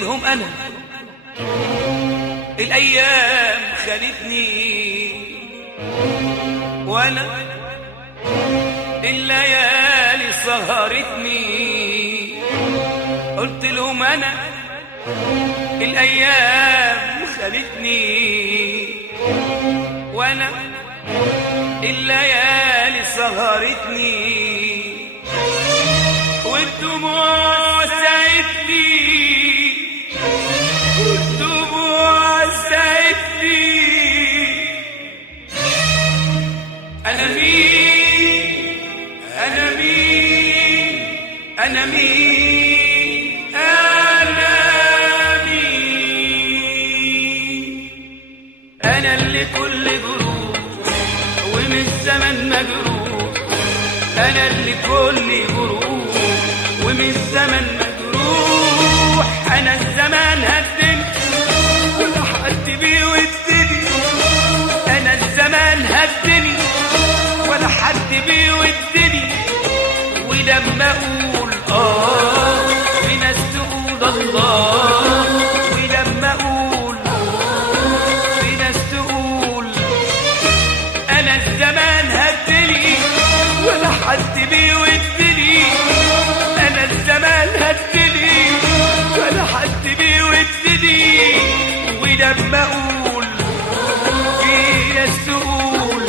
لهم انا الايام خانتني وانا الليالي سهرتني. قلت لهم انا الايام خانتني وانا الليالي سهرتني والدموع ساعدتني والدموع ساعدتني. أنا مين أنا مين أنا مين أنا مين. أنا اللي كل جروح ومن الزمن مجروح. أنا اللي كل جروح ومن الزمن مجروح. أنا الزمان هدني ولا حد بيودني. أنا الزمان هدني ولا حد بيودني. ولما أقول في ناس تقول الله. ولما أقول في ناس تقول أنا الزمان هدني ولا حد بيودني. أنا الزمان هدني ولا حد بيودني. ولما أقول في ناس تقول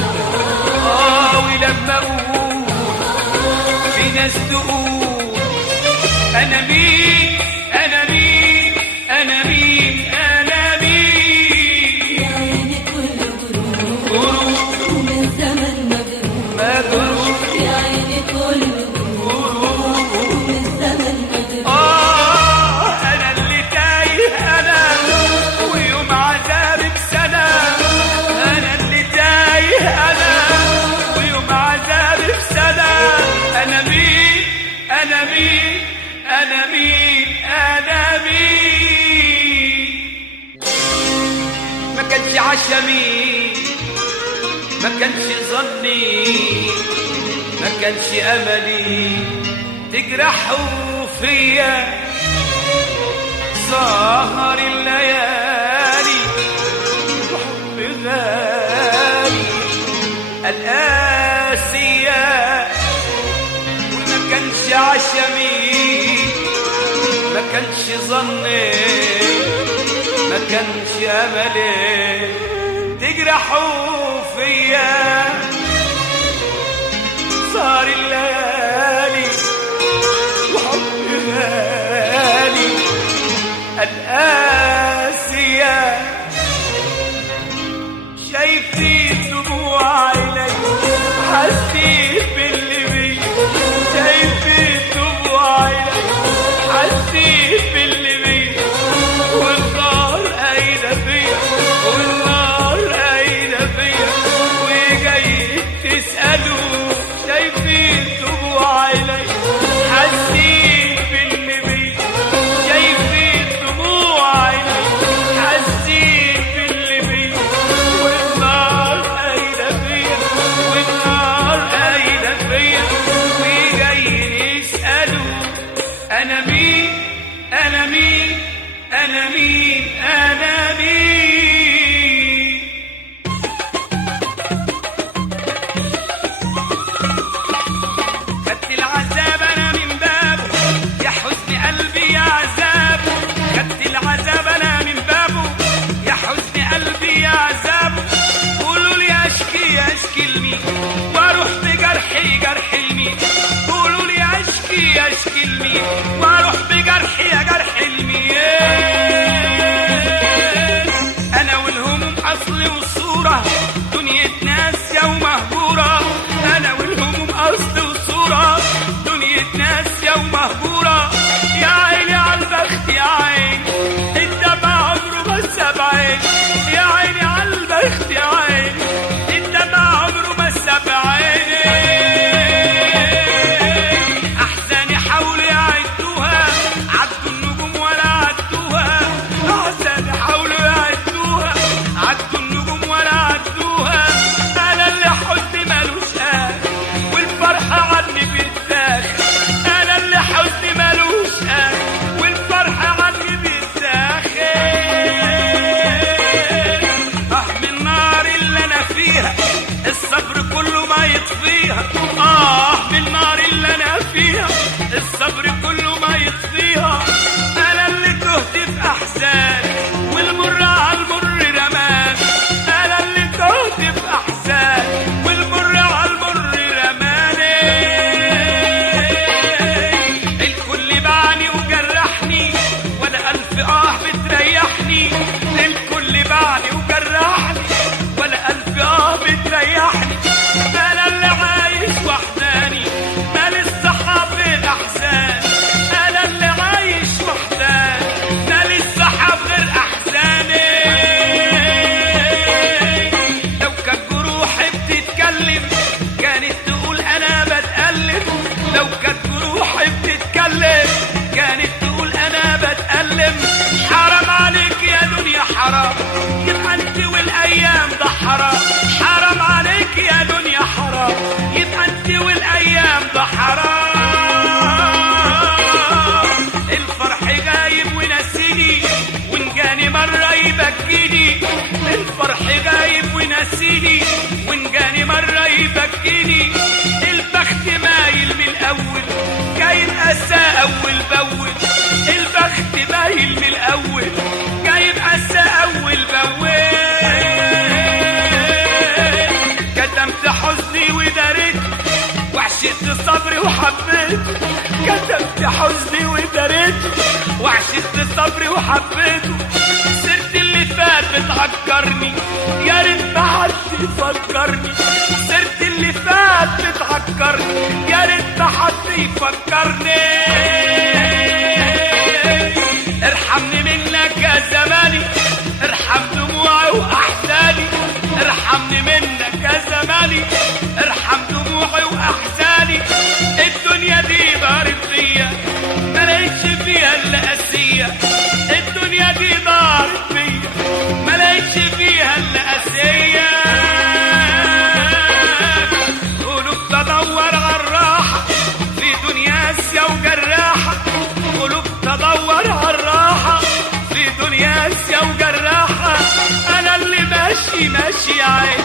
ولما أقول في ناس تقول أنا مين أنا مين أنا مين أنا مين. يا عيني كل غروب ومن الزمن مجروح. يا عيني كل غروب ومن الزمن مجروح. أنا اللي تايه أنا ويوم عذابي بسنة. أنا اللي تايه أنا ويوم عذابي بسنة. أنا مين أنا مين أنا مين أنا مين. ما كانش عشمي ما كانش ظني ما كانش أملي تجرحوا فيا. سهر الليالي وحب غالي القاسية. وما كانش عشمي ما كانش ظني ما كانش أملي تجرحوا فيا. سهر الليالي وحب غالي القاسية. شايفين دموع عيني حاسين باللي بي. شايفين دموع عيني حاسين باللي بي. والنار قايلة فيا والنار قايلة فيا وجاي تسألوا. شايفين دموع عيني حاسين باللي بي. شايفين دموع عيني حاسين باللي بي. والنار قايلة فيا والنار قايلة فيا وجايين يسألوا أنا مين أنا مين أنا مين أنا مين. خدت العذاب أنا من بابه يا حزن قلبي يا عذابه. خدت العذاب أنا من بابه يا حزن قلبي يا عذابه. قولوا لي أشكي أشكي لمين وأروح بجرحي جرح لمين. قولوا لي أشكي أشكي لمين وأروح بجرحي يا جرح لمين. أنا والهموم أصل وصورة دنيا ناس يوم مهجورة. أنا والهموم أصل وصورة دنيا ناس يوم مهجورة. يا عيني عالبخت يا عيني الدمع عمره ما ساب عيني. يا عيني عالبخت يا عيني الدمع عمره ما ساب عيني. أحزاني حاولوا يعدوها عدوا النجوم ولا عدوها. أحزاني حاولوا يعدوها عدوا النجوم ولا عدوها. أنا اللي حزني مالوش آخر والفرحة عني بتداخل. أنا اللي حزني يرضيني وإن جاني مرة يبكيني. البخت مايل من الأول جاي الأسى أول بأول. البخت مايل من الأول جاي الأسى أول بأول. كتمت حزني وداريت وعشقت صبري وحبيت. كتمت حزني وداريت وعشقت صبري وحبيته. سرت اللي فات بتعكرني يا ريت ما حد يفكرني. سرت اللي فات بتعكرني يا ريت ما حد يفكرني. ارحمني منك يا زماني ارحم دموعي واحزاني. ارحمني منك يا زماني ارحم دموعي واحزاني. الدنيا دي دارت فيا ما لقيتش فيها الا قاسية. الدنيا دي دارت فيا ما لقيتش فيها الا قاسية. قلوب تدور عالراحة في دنيا قاسية وجراحة. قلوب تدور عالراحة في دنيا قاسية وجراحة. انا اللي ماشي ماشي عايش